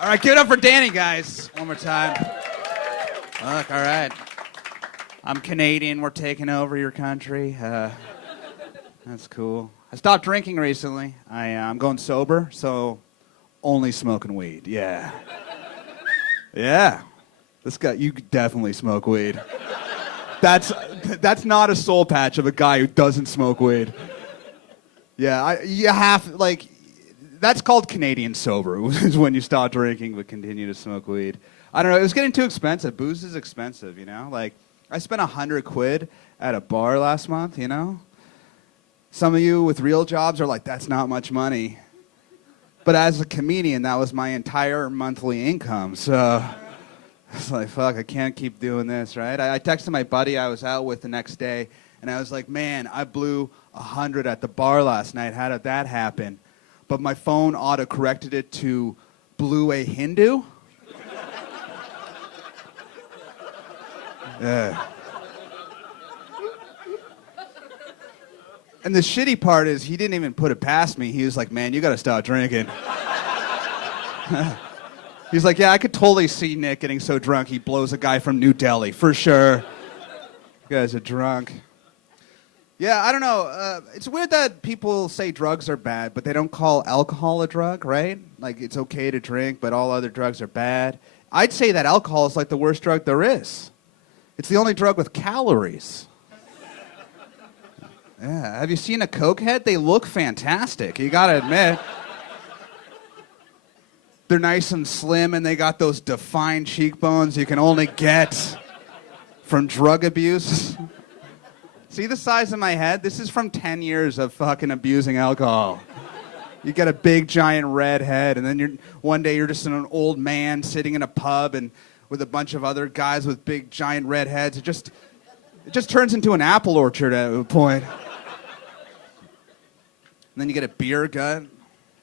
All right, give it up for Danny, guys. One more time. Look, all right. I'm Canadian. We're taking over your country. That's cool. I stopped drinking recently. I'm going sober, so only smoking weed. Yeah. Yeah. This guy, you definitely smoke weed. That's not a soul patch of a guy who doesn't smoke weed. Yeah, you have, like, that's called Canadian sober, is when you stop drinking but continue to smoke weed. I don't know, it was getting too expensive. Booze is expensive, you know? Like, I spent $100 at a bar last month, you know? Some of you with real jobs are like, that's not much money. But as a comedian, that was my entire monthly income, so it's like, fuck, I can't keep doing this, right? I texted my buddy I was out with the next day, and I was like, man, I blew 100 at the bar last night. How did that happen? But my phone auto-corrected it to blew a Hindu. Yeah. And the shitty part is he didn't even put it past me. He was like, man, you gotta stop drinking. He's like, yeah, I could totally see Nick getting so drunk he blows a guy from New Delhi, for sure. You guys are drunk. Yeah, I don't know. It's weird that people say drugs are bad, but they don't call alcohol a drug, right? Like, it's okay to drink, but all other drugs are bad. I'd say that alcohol is like the worst drug there is. It's the only drug with calories. Yeah, have you seen a cokehead? They look fantastic, you gotta admit. They're nice and slim, and they got those defined cheekbones you can only get from drug abuse. See the size of my head? This is from 10 years of fucking abusing alcohol. You get a big, giant red head, and then one day you're just an old man sitting in a pub and with a bunch of other guys with big, giant red heads. It just turns into an apple orchard at a point. And then you get a beer gut.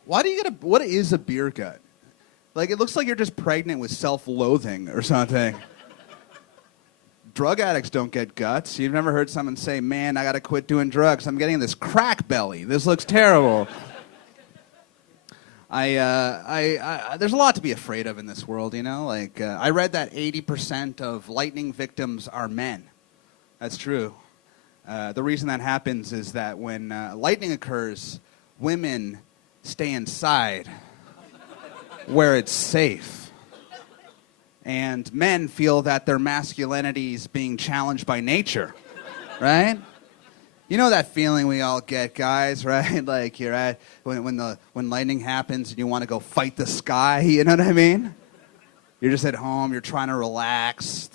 What is a beer gut? Like, it looks like you're just pregnant with self-loathing or something. Drug addicts don't get guts. You've never heard someone say, man, I gotta quit doing drugs. I'm getting this crack belly. This looks terrible. There's a lot to be afraid of in this world, you know? Like, I read that 80% of lightning victims are men. That's true. The reason that happens is that when lightning occurs, women stay inside where it's safe. And men feel that their masculinity is being challenged by nature, right? You know that feeling we all get, guys, right? Like you're at when lightning happens and you want to go fight the sky. You know what I mean? You're just at home. You're trying to relax.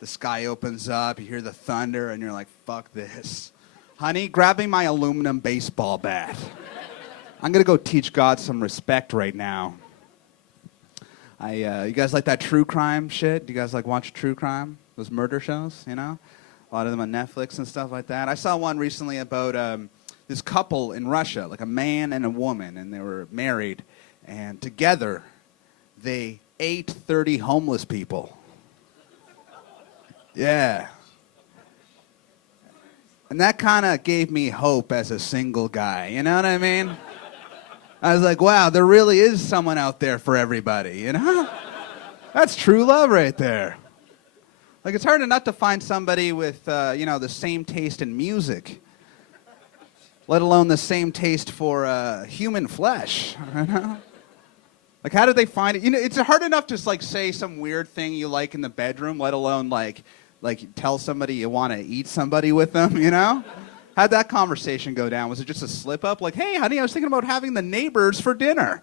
The sky opens up. You hear the thunder, and you're like, "Fuck this, honey! Grab me my aluminum baseball bat. I'm gonna go teach God some respect right now." You guys like that true crime shit? Do you guys like watch true crime? Those murder shows, you know? A lot of them on Netflix and stuff like that. I saw one recently about this couple in Russia, like a man and a woman, and they were married, and together they ate 30 homeless people. Yeah. And that kind of gave me hope as a single guy, you know what I mean? I was like, wow, there really is someone out there for everybody, you know? That's true love right there. Like, it's hard enough to find somebody with, the same taste in music, let alone the same taste for human flesh, you know? Like, how did they find it? You know, it's hard enough to, like, say some weird thing you like in the bedroom, let alone, like tell somebody you want to eat somebody with them, you know? How'd that conversation go down? Was it just a slip-up? Like, hey, honey, I was thinking about having the neighbors for dinner.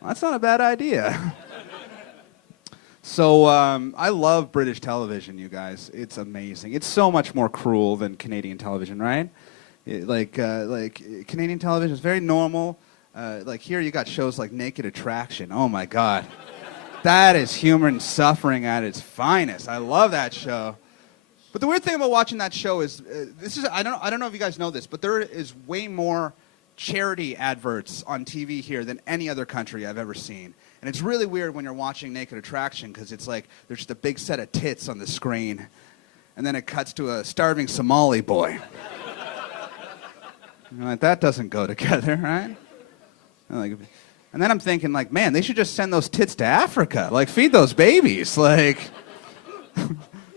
Well, that's not a bad idea. So I love British television, you guys. It's amazing. It's so much more cruel than Canadian television, right? Like Canadian television is very normal. Like here you got shows like Naked Attraction. Oh, my God. That is human suffering at its finest. I love that show. But the weird thing about watching that show is, I don't know if you guys know this, but there is way more charity adverts on TV here than any other country I've ever seen. And it's really weird when you're watching Naked Attraction because it's like there's just a big set of tits on the screen, and then it cuts to a starving Somali boy. Like, that doesn't go together, right? And And then I'm thinking, like, man, they should just send those tits to Africa. Like, feed those babies. Like,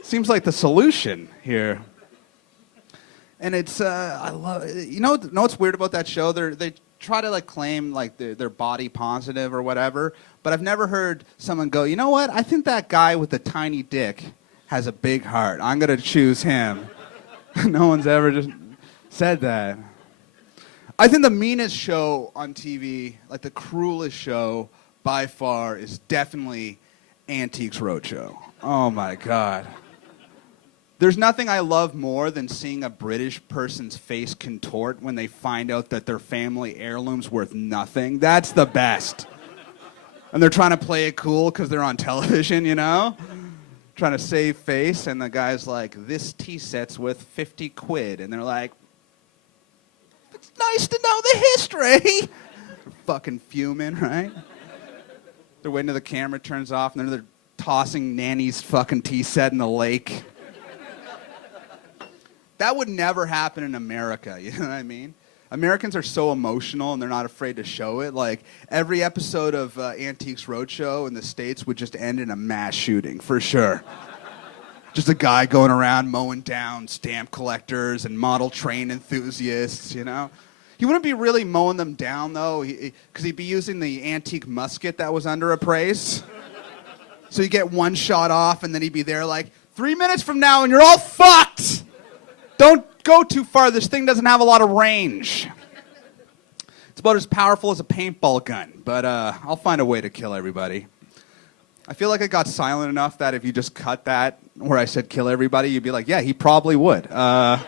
seems like the solution here. And it's, I love, know what's weird about that show? They try to, like, claim, like, they're body positive or whatever. But I've never heard someone go, you know what? I think that guy with the tiny dick has a big heart. I'm going to choose him. No one's ever just said that. I think the meanest show on TV, like the cruelest show by far, is definitely Antiques Roadshow. Oh my God. There's nothing I love more than seeing a British person's face contort when they find out that their family heirloom's worth nothing. That's the best. And they're trying to play it cool because they're on television, you know? Trying to save face, and the guy's like, this tea set's worth 50 quid. And they're like, it's nice to know the history. They're fucking fuming, right? They're waiting till the camera turns off, and they're tossing Nanny's fucking tea set in the lake. That would never happen in America, you know what I mean? Americans are so emotional, and they're not afraid to show it. Like, every episode of Antiques Roadshow in the States would just end in a mass shooting, for sure. Just a guy going around mowing down stamp collectors and model train enthusiasts, you know? He wouldn't be really mowing them down, though, because he'd be using the antique musket that was under appraised. So you get one shot off, and then he'd be there like, 3 minutes from now, and you're all fucked! Don't go too far. This thing doesn't have a lot of range. It's about as powerful as a paintball gun, but I'll find a way to kill everybody. I feel like I got silent enough that if you just cut that where I said kill everybody, you'd be like, yeah, he probably would. I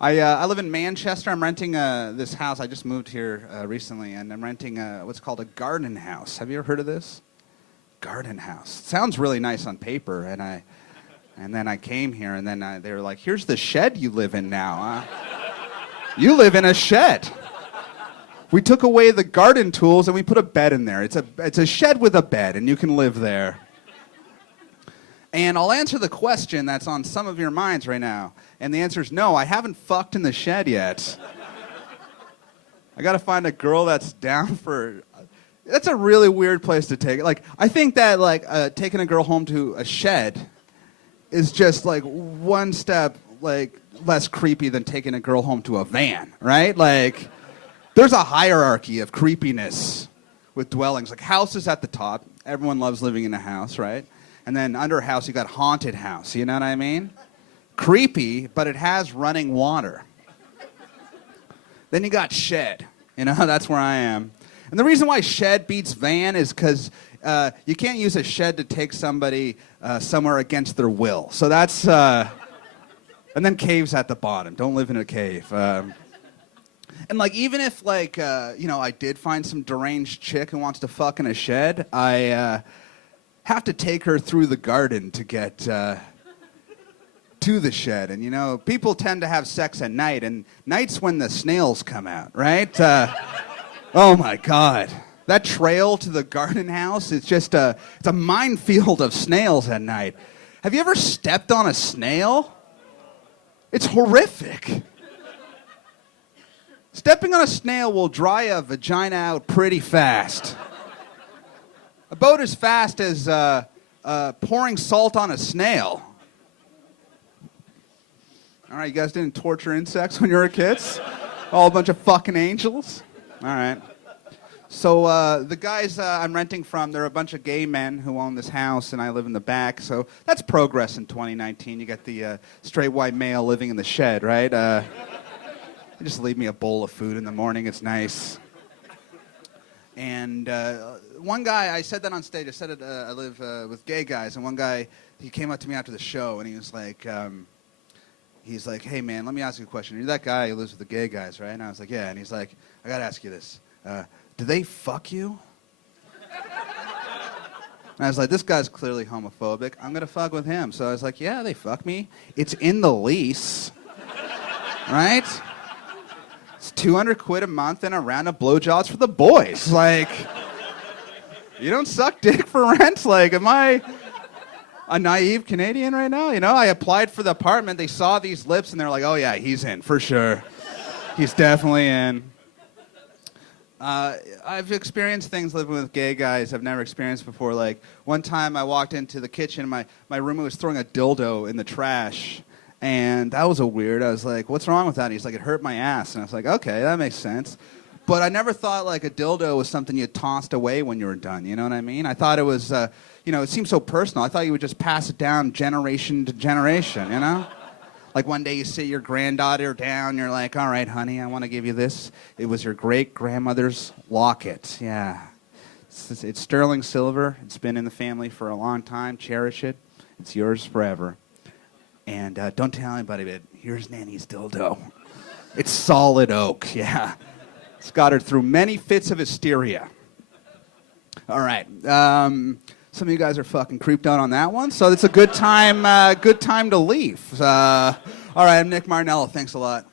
live in Manchester. I'm renting this house. I just moved here recently, and I'm renting what's called a garden house. Have you ever heard of this? Garden house. It sounds really nice on paper, and then I came here, and then they were like, here's the shed you live in now. You live in a shed. We took away the garden tools, and we put a bed in there. It's a shed with a bed, and you can live there. And I'll answer the question that's on some of your minds right now. And the answer is no, I haven't fucked in the shed yet. I got to find a girl that's down for... That's a really weird place to take it. Like, I think that, like, taking a girl home to a shed is just like one step like less creepy than taking a girl home to a van, right? Like, there's a hierarchy of creepiness with dwellings. Like, houses at the top. Everyone loves living in a house, right? And then under a house, you got haunted house. You know what I mean? Creepy, but it has running water. Then you got shed. You know, that's where I am. And the reason why shed beats van is because you can't use a shed to take somebody somewhere against their will. So that's... and then caves at the bottom. Don't live in a cave. And, like, even if, like, I did find some deranged chick who wants to fuck in a shed, I have to take her through the garden to get to the shed. And, you know, people tend to have sex at night, and night's when the snails come out, right? Oh, my God. That trail to the garden house, it's a minefield of snails at night. Have you ever stepped on a snail? It's horrific. Stepping on a snail will dry a vagina out pretty fast. About as fast as pouring salt on a snail. All right, you guys didn't torture insects when you were kids? All a bunch of fucking angels? All right. So the guys I'm renting from, they're a bunch of gay men who own this house, and I live in the back. So that's progress in 2019. You get the straight white male living in the shed, right? They just leave me a bowl of food in the morning. It's nice. And one guy, I said that on stage. I said it, I live with gay guys, and one guy, he came up to me after the show, and he was like, hey, man, let me ask you a question. You're that guy who lives with the gay guys, right? And I was like, yeah. And he's like, I got to ask you this. Do they fuck you? And I was like, this guy's clearly homophobic. I'm going to fuck with him. So I was like, yeah, they fuck me. It's in the lease. Right? It's 200 quid a month and a round of blowjobs for the boys. Like, you don't suck dick for rent? Like, am I a naive Canadian right now? You know, I applied for the apartment. They saw these lips and they're like, oh, yeah, he's in for sure. He's definitely in. I've experienced things living with gay guys I've never experienced before. Like, one time I walked into the kitchen, my roommate was throwing a dildo in the trash, and that was weird. I was like, what's wrong with that? And he's like, it hurt my ass. And I was like, okay, that makes sense. But I never thought, like, a dildo was something you tossed away when you were done, you know what I mean? I thought it was, it seemed so personal. I thought you would just pass it down generation to generation, you know? Like, one day you sit your granddaughter down, you're like, all right, honey, I want to give you this. It was your great-grandmother's locket. Yeah. It's sterling silver. It's been in the family for a long time. Cherish it. It's yours forever. And don't tell anybody, but here's Nanny's dildo. It's solid oak, yeah. It's got her through many fits of hysteria. All right. Some of you guys are fucking creeped out on that one, so it's a good time to leave. All right, I'm Nick Martinello. Thanks a lot.